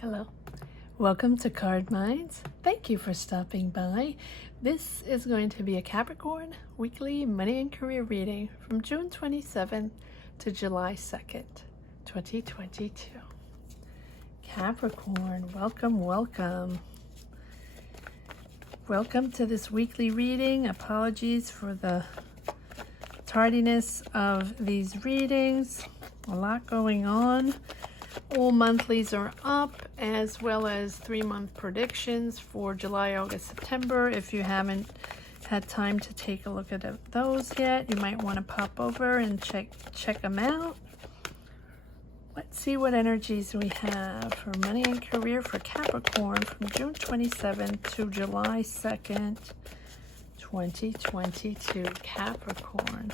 Hello. Welcome to Card Minds. Thank you for stopping by. This is going to be a Capricorn weekly money and career reading from June 27th to July 2nd, 2022. Capricorn, welcome. Welcome to this weekly reading. Apologies for the tardiness of these readings. A lot going on. All monthlies are up, as well as 3-month predictions for July, August, September. If you haven't had time to take a look at those yet, you might want to pop over and check them out. Let's see what energies we have for money and career for Capricorn from June 27th to July 2nd, 2022. Capricorn.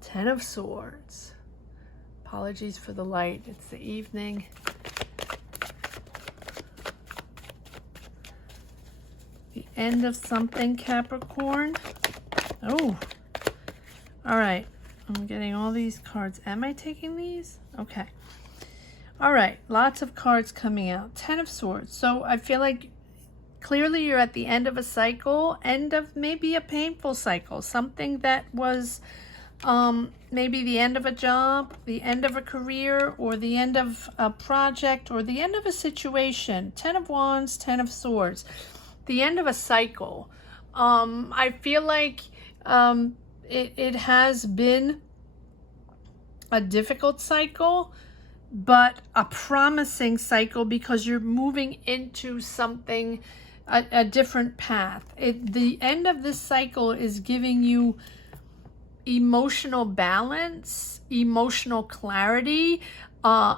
Ten of Swords. Apologies for the light. It's the evening. The end of something, Capricorn. Oh. All right. I'm getting all these cards. Am I taking these? Okay. All right. Lots of cards coming out. Ten of Swords. So I feel like clearly you're at the end of a cycle, end of maybe a painful cycle, something that was maybe the end of a job, the end of a career, or the end of a project, or the end of a situation. 10 of Wands, 10 of Swords. The end of a cycle. I feel like it has been a difficult cycle, but a promising cycle because you're moving into something, a different path. The end of this cycle is giving you emotional balance, emotional clarity,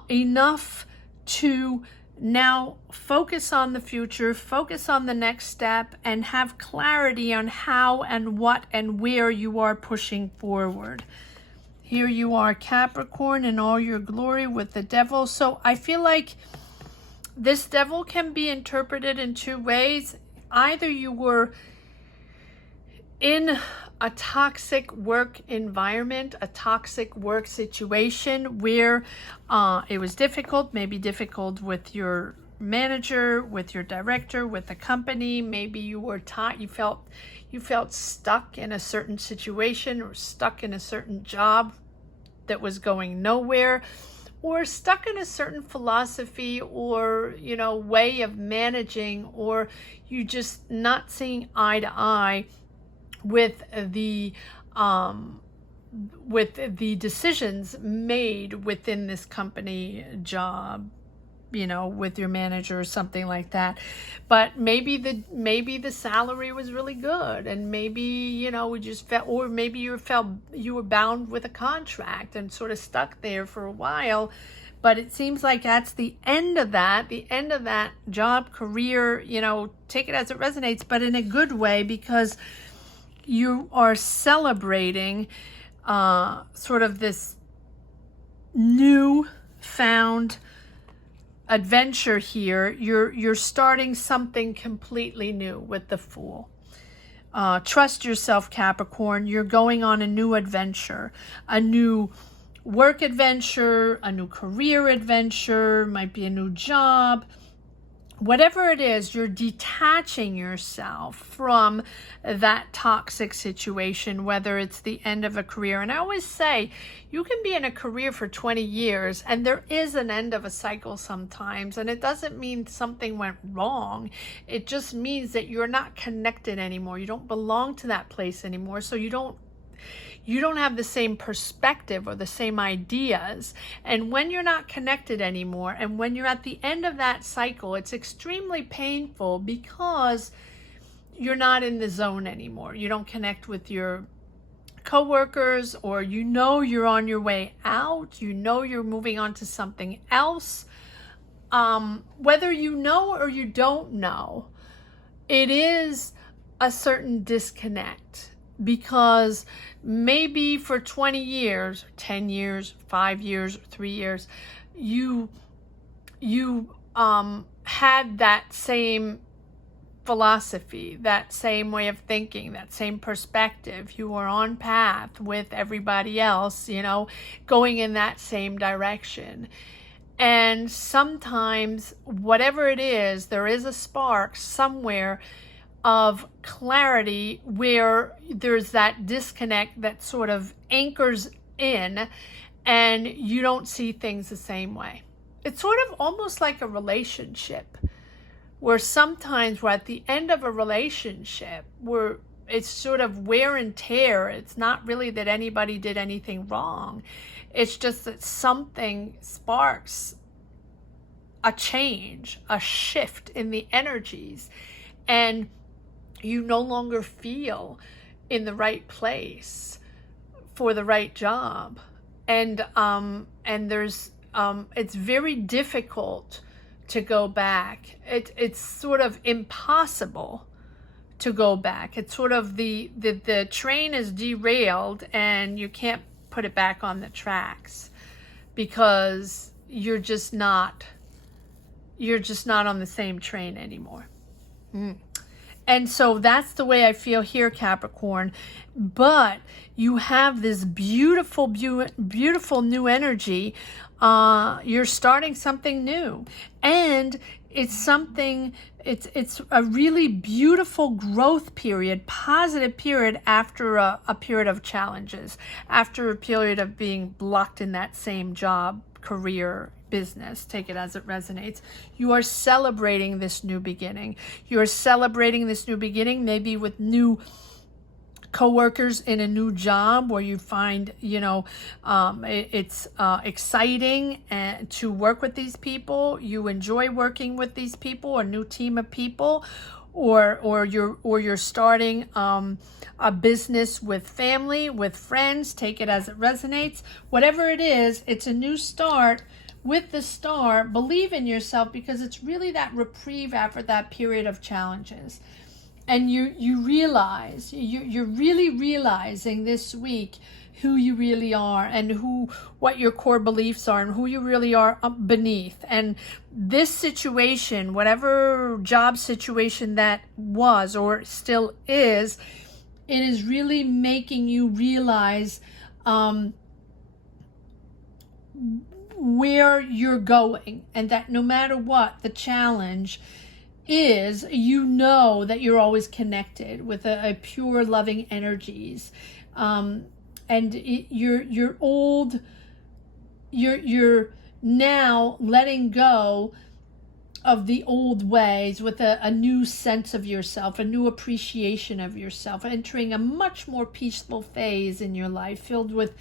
enough to now focus on the future, focus on the next step, and have clarity on how and what and where you are pushing forward. Here you are, Capricorn, in all your glory with the devil. So I feel like this devil can be interpreted in two ways. Either you were in a toxic work environment, a toxic work situation where it was difficult, maybe difficult with your manager, with your director, with the company. Maybe you were you felt stuck in a certain situation, or stuck in a certain job that was going nowhere, or stuck in a certain philosophy or way of managing, or you just not seeing eye to eye with the decisions made within this company, job, with your manager or something like that. But maybe the salary was really good, and maybe we just felt, or maybe you were bound with a contract and sort of stuck there for a while. But it seems like that's the end of that job, career, take it as it resonates, but in a good way, because you are celebrating sort of this new found adventure here. You're starting something completely new with the Fool. Trust yourself, Capricorn. You're going on a new adventure, a new work adventure, a new career adventure, might be a new job. Whatever it is, you're detaching yourself from that toxic situation, whether it's the end of a career. And I always say, you can be in a career for 20 years and there is an end of a cycle sometimes. And it doesn't mean something went wrong. It just means that you're not connected anymore. You don't belong to that place anymore. So you don't have the same perspective or the same ideas. And when you're not connected anymore, and when you're at the end of that cycle, it's extremely painful because you're not in the zone anymore. You don't connect with your coworkers, or you're on your way out, you're moving on to something else. Whether you know or you don't know, it is a certain disconnect. Because maybe for 20 years, 10 years, 5 years, 3 years, you had that same philosophy, that same way of thinking, that same perspective. You are on path with everybody else, you know, going in that same direction. And sometimes, whatever it is, there is a spark somewhere of clarity where there's that disconnect that sort of anchors in, and you don't see things the same way. It's sort of almost like a relationship, where sometimes we're at the end of a relationship where it's sort of wear and tear. It's not really that anybody did anything wrong. It's just that something sparks a change, a shift in the energies, and you no longer feel in the right place for the right job. And there's it's very difficult to go back. It's sort of impossible to go back. It's sort of the train is derailed and you can't put it back on the tracks, because you're just not on the same train anymore. And so that's the way I feel here, Capricorn. But you have this beautiful, beautiful new energy. You're starting something new, and it's a really beautiful growth period, positive period after a period of challenges, after a period of being blocked in that same job, career, business. Take it as it resonates. You are celebrating this new beginning. You are celebrating this new beginning, maybe with new coworkers in a new job where you find, you know, it's exciting to work with these people. You enjoy working with these people, a new team of people, or you're starting a business with family, with friends. Take it as it resonates. Whatever it is, it's a new start. With the star, believe in yourself, because it's really that reprieve after that period of challenges. And you realize, you're really realizing this week who you really are, and what your core beliefs are, and who you really are beneath. And this situation, whatever job situation that was or still is, it is really making you realize where you're going, and that no matter what the challenge is, you know that you're always connected with a pure loving energies, and you're now letting go of the old ways with a new sense of yourself, a new appreciation of yourself, entering a much more peaceful phase in your life, filled with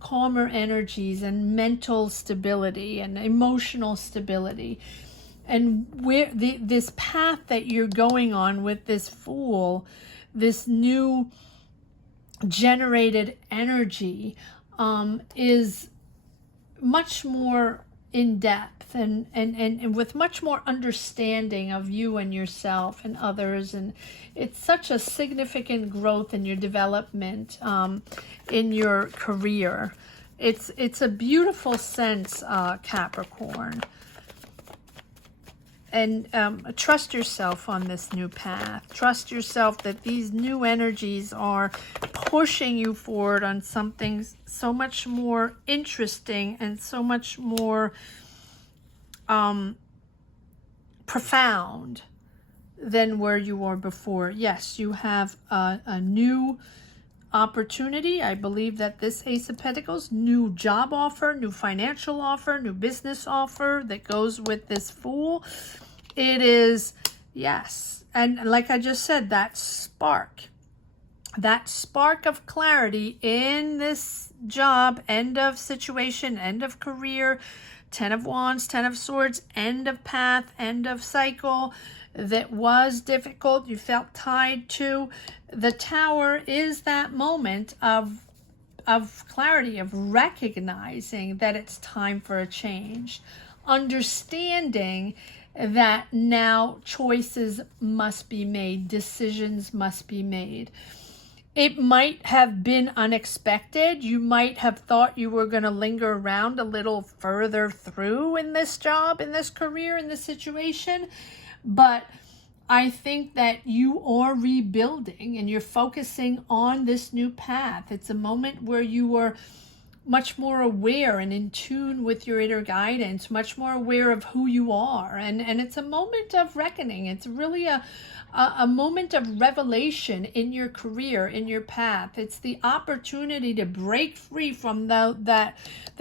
calmer energies and mental stability and emotional stability. And where this path that you're going on with this Fool, this new generated energy, is much more in depth and with much more understanding of you and yourself and others. And it's such a significant growth in your development, in your career. It's a beautiful sense, Capricorn. And trust yourself on this new path. Trust yourself that these new energies are pushing you forward on something so much more interesting and so much more profound than where you were before. Yes, you have a new opportunity. I believe that this Ace of Pentacles, new job offer, new financial offer, new business offer that goes with this Fool. It is, yes. And like I just said, that spark of clarity in this job, end of situation, end of career, 10 of Wands, 10 of Swords, end of path, end of cycle that was difficult, you felt tied to. The Tower is that moment of clarity, of recognizing that it's time for a change, understanding that now choices must be made, decisions must be made. It might have been unexpected. You might have thought you were going to linger around a little further through in this job, in this career, in this situation. But I think that you are rebuilding and you're focusing on this new path. It's a moment where you are much more aware and in tune with your inner guidance, much more aware of who you are. And it's a moment of reckoning. It's really a moment of revelation in your career, in your path. It's the opportunity to break free from the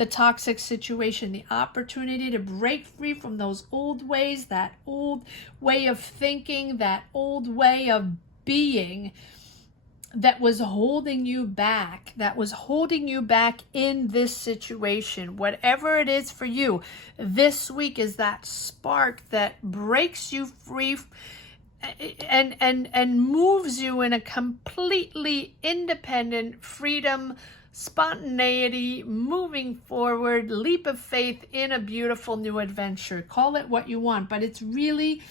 toxic situation, the opportunity to break free from those old ways, that old way of thinking, that old way of being that was holding you back, in this situation. Whatever it is for you, this week is that spark that breaks you free and moves you in a completely independent freedom, spontaneity, moving forward, leap of faith in a beautiful new adventure. Call it what you want, but it's really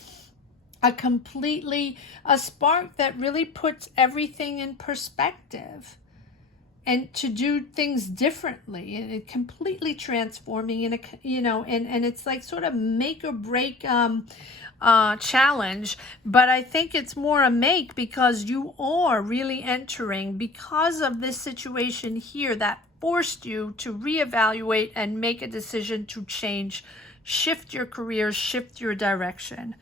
a spark that really puts everything in perspective, and to do things differently, and it completely transforming in and it's like sort of make or break challenge. But I think it's more a make, because you are really entering, because of this situation here that forced you to reevaluate and make a decision to change, shift your career, shift your direction.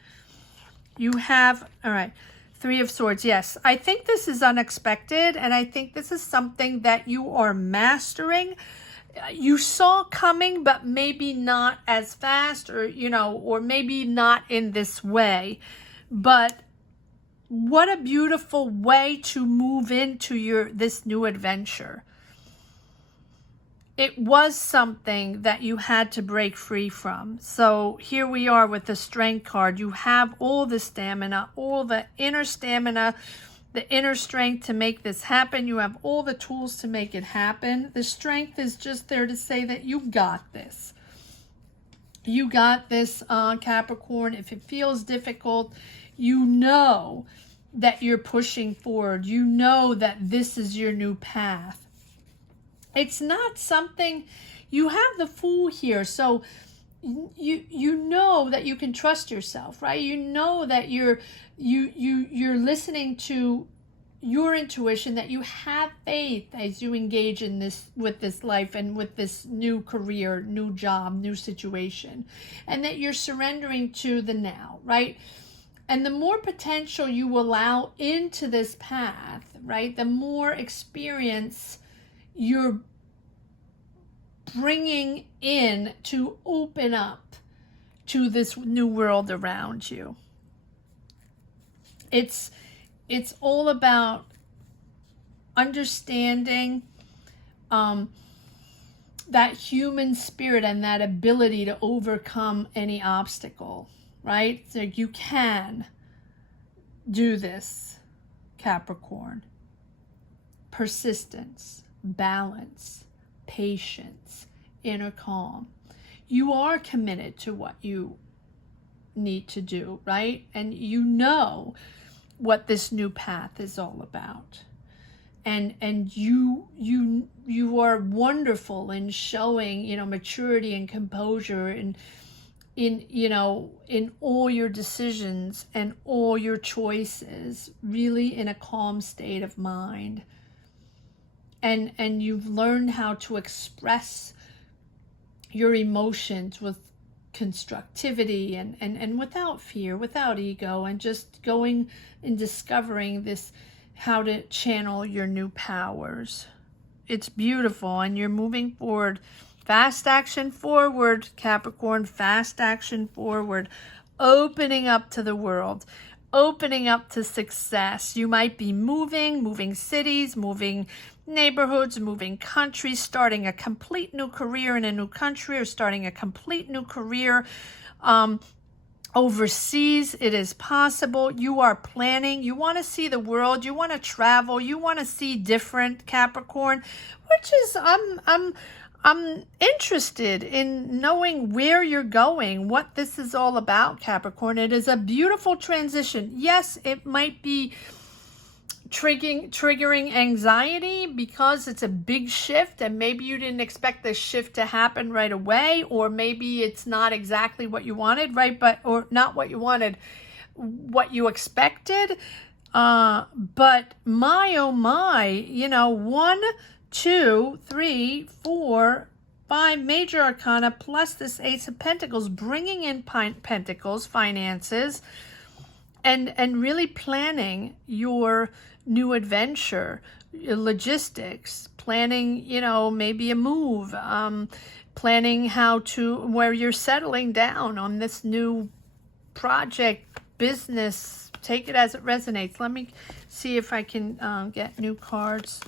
You have, all right, Three of Swords. Yes, I think this is unexpected, and I think this is something that you are mastering. You saw coming, but maybe not as fast, or maybe not in this way. But what a beautiful way to move into this new adventure. It was something that you had to break free from. So here we are with the Strength card. You have all the stamina, all the inner stamina, the inner strength to make this happen. You have all the tools to make it happen. The Strength is just there to say that you got this. You got this, Capricorn. If it feels difficult, you know that you're pushing forward. You know that this is your new path. It's not something, you have the Fool here, so you know that you can trust yourself, right? You know that you're listening to your intuition, that you have faith as you engage in this, with this life and with this new career, new job, new situation, and that you're surrendering to the now, right? And the more potential you allow into this path, right, the more experience you're bringing in to open up to this new world around you. It's all about understanding that human spirit and that ability to overcome any obstacle, right? So you can do this, Capricorn. Persistence, balance, patience, inner calm. You are committed to what you need to do, right? And you know what this new path is all about. And you are wonderful in showing, maturity and composure and in all your decisions and all your choices, really in a calm state of mind. And you've learned how to express your emotions with constructivity and without fear, without ego, and just going and discovering this, how to channel your new powers. It's beautiful, and you're moving forward. Fast action forward, Capricorn, fast action forward, opening up to the world, opening up to success. You might be moving cities, moving neighborhoods, moving countries, starting a complete new career in a new country, or starting a complete new career overseas. It is possible. You are planning. You want to see the world. You want to travel. You want to see different, Capricorn, which is, I'm interested in knowing where you're going, what this is all about, Capricorn. It is a beautiful transition. Yes, it might be triggering anxiety because it's a big shift, and maybe you didn't expect this shift to happen right away, or maybe it's not exactly what you wanted, right? Or not what you wanted. what you expected. But my, oh my, you know, 1, 2, 3, 4, 5 major arcana plus this Ace of Pentacles, bringing in Pentacles, finances, and really planning your new adventure, logistics, planning, you know, maybe a move, planning where you're settling down on this new project, business. Take it as it resonates. Let me see if I can get new cards,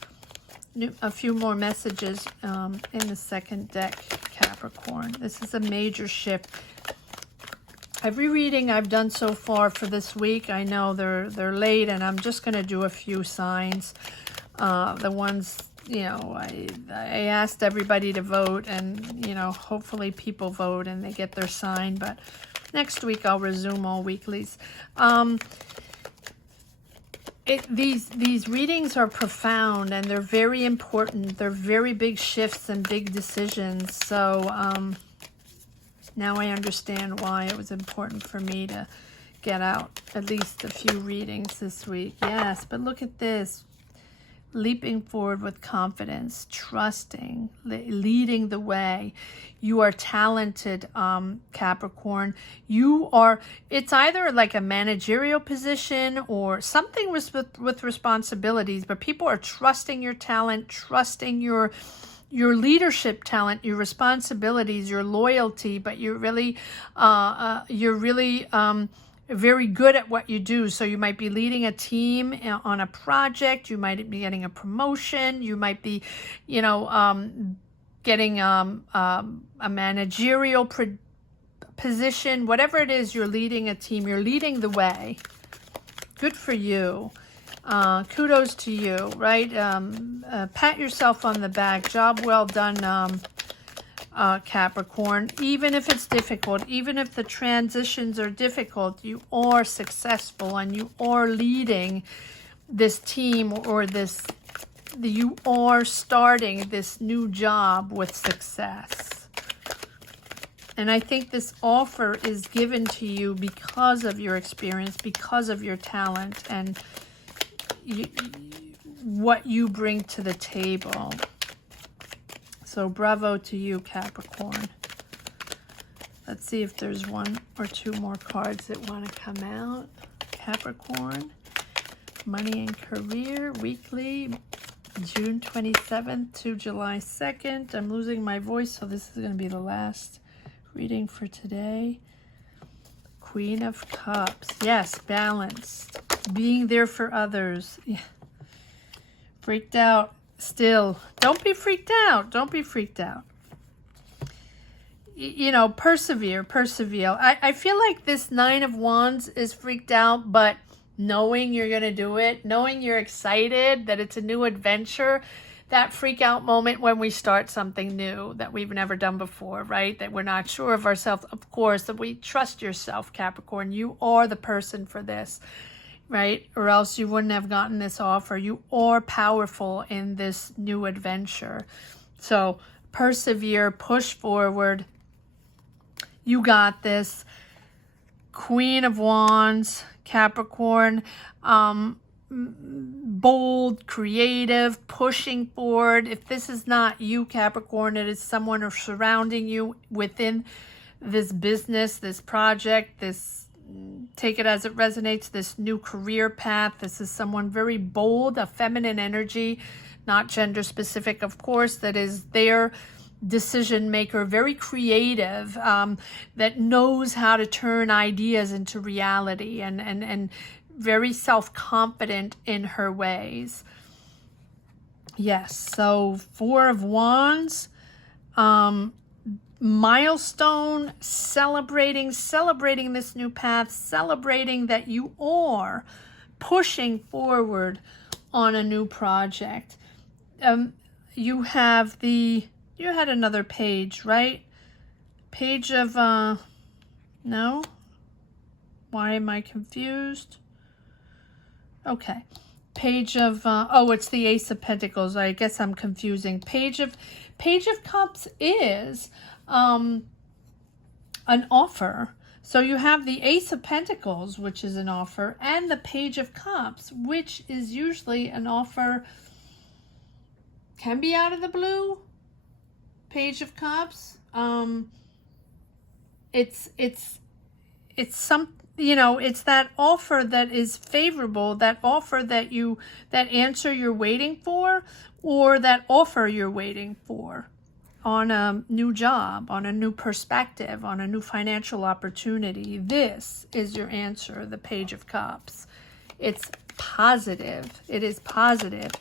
a few more messages in the second deck, Capricorn. This is a major shift. Every reading I've done so far for this week, I know they're late, and I'm just going to do a few signs. The ones, you know, I asked everybody to vote, and, you know, hopefully people vote and they get their sign, but next week I'll resume all weeklies. These readings are profound, and they're very important. They're very big shifts and big decisions. So now I understand why it was important for me to get out at least a few readings this week. Yes, but look at this. Leaping forward with confidence, trusting, leading the way. You are talented, Capricorn. It's either like a managerial position or something with responsibilities, but people are trusting your talent, trusting your leadership talent, your responsibilities, your loyalty, but you're really very good at what you do. So you might be leading a team on a project. You might be getting a promotion. You might be, you know, getting a managerial position. Whatever it is, you're leading a team. You're leading the way. Good for you. Kudos to you, right? Pat yourself on the back. Job well done, Capricorn. Even if it's difficult, even if the transitions are difficult, you are successful, and you are leading this team, or you are starting this new job with success. And I think this offer is given to you because of your experience, because of your talent, and what you bring to the table. So bravo to you, Capricorn. Let's see if there's 1 or 2 more cards that want to come out. Capricorn, money and career, weekly, June 27th to July 2nd. I'm losing my voice, so this is going to be the last reading for today. Queen of Cups. Yes, balanced. Being there for others. Yeah. Freaked out. Still, don't be freaked out. Don't be freaked out. You know, persevere. I feel like this 9 of Wands is freaked out, but knowing you're going to do it, knowing you're excited, that it's a new adventure, that freak out moment when we start something new that we've never done before, right? That we're not sure of ourselves. Of course, that we trust yourself, Capricorn. You are the person for this. Right? Or else you wouldn't have gotten this offer. You are powerful in this new adventure. So persevere, push forward. You got this. Queen of Wands, Capricorn. Bold, creative, pushing forward. If this is not you, Capricorn, it is someone surrounding you within this business, this project, this, take it as it resonates, this new career path. This is someone very bold, a feminine energy, not gender specific, of course, that is their decision maker, very creative, that knows how to turn ideas into reality, and very self-confident in her ways. Yes, so 4 of Wands, milestone, celebrating this new path, celebrating that you are pushing forward on a new project. You had another page, right? Page of, no? Why am I confused? Okay. Page of, oh, it's the Ace of Pentacles. I guess I'm confusing. Page of Cups is an offer. So you have the Ace of Pentacles, which is an offer, and the Page of Cups, which is usually an offer, can be out of the blue. Page of Cups. It's some, you know, it's that offer that is favorable, that offer that that answer you're waiting for, or that offer you're waiting for on a new job, on a new perspective, on a new financial opportunity. This is your answer, the Page of Cups. It's positive. It is positive,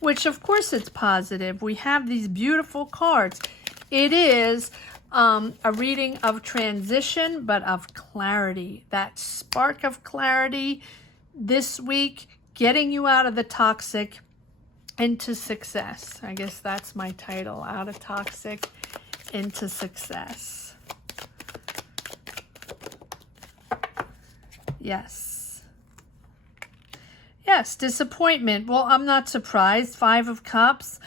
which of course it's positive. We have these beautiful cards. It is a reading of transition, but of clarity. That spark of clarity this week, getting you out of the toxic into success. I guess that's my title, Out of Toxic into Success. Yes. Yes, disappointment. Well, I'm not surprised. 5 of Cups.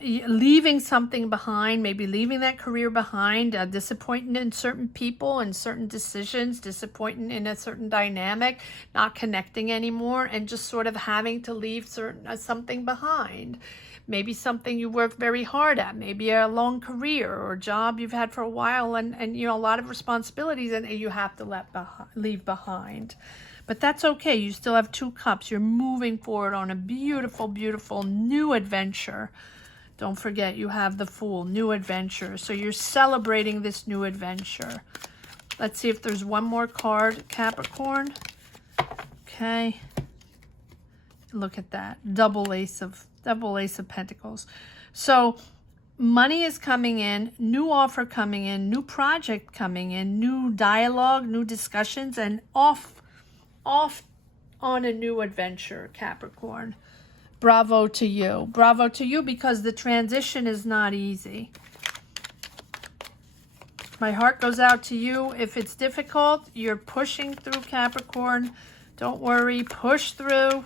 Leaving something behind, maybe leaving that career behind, disappointing in certain people and certain decisions, disappointing in a certain dynamic, not connecting anymore, and just sort of having to leave something behind. Maybe something you worked very hard at, maybe a long career or job you've had for a while, and you know, a lot of responsibilities, and you have to leave behind. But that's okay. You still have 2 cups. You're moving forward on a beautiful, beautiful new adventure. Don't forget, you have the Fool, new adventure. So you're celebrating this new adventure. Let's see if there's one more card, Capricorn. Okay. Look at that. Double Ace of Pentacles. So money is coming in, new offer coming in, new project coming in, new dialogue, new discussions, and off on a new adventure, Capricorn. Bravo to you. Bravo to you, because the transition is not easy. My heart goes out to you. If it's difficult, you're pushing through, Capricorn. Don't worry. Push through.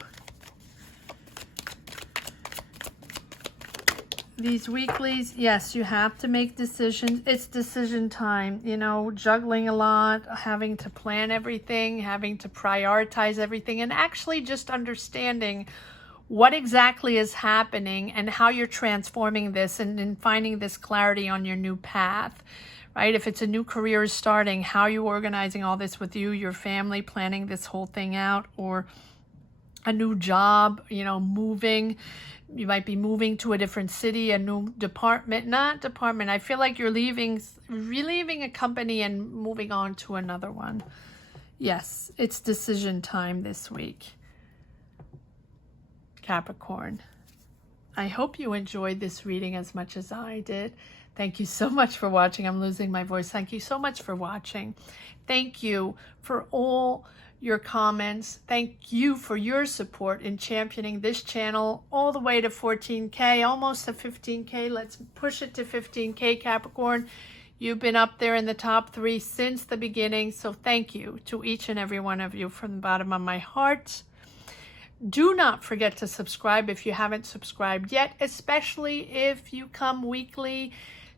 These weeklies, yes, you have to make decisions. It's decision time, you know, juggling a lot, having to plan everything, having to prioritize everything, and actually just understanding what exactly is happening and how you're transforming this and finding this clarity on your new path, right? If it's a new career starting, how are you organizing all this with you, your family, planning this whole thing out, or a new job, you know, moving. You might be moving to a different city, a new department, I feel like you're relieving a company and moving on to another one. Yes, it's decision time this week, Capricorn. I hope you enjoyed this reading as much as I did. Thank you so much for watching. I'm losing my voice. Thank you so much for watching. Thank you for all your comments. Thank you for your support in championing this channel all the way to 14K, almost to 15K. Let's push it to 15K, Capricorn. You've been up there in the top 3 since the beginning, so thank you to each and every one of you from the bottom of my heart. Do not forget to subscribe if you haven't subscribed yet, especially if you come weekly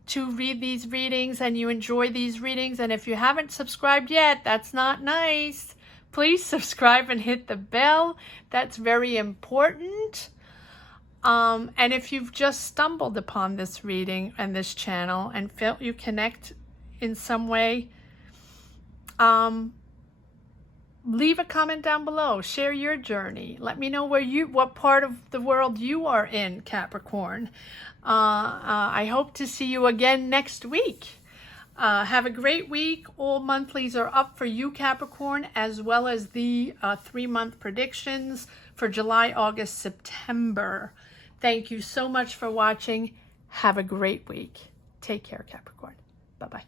to read these readings and you enjoy these readings. And if you haven't subscribed yet, that's not nice. Please subscribe and hit the bell. That's very important. And if you've just stumbled upon this reading and this channel and felt you connect in some way, leave a comment down below. Share your journey. Let me know what part of the world you are in, Capricorn. I hope to see you again next week. Have a great week. All monthlies are up for you, Capricorn, as well as the 3-month predictions for July, August, September. Thank you so much for watching. Have a great week. Take care, Capricorn. Bye-bye.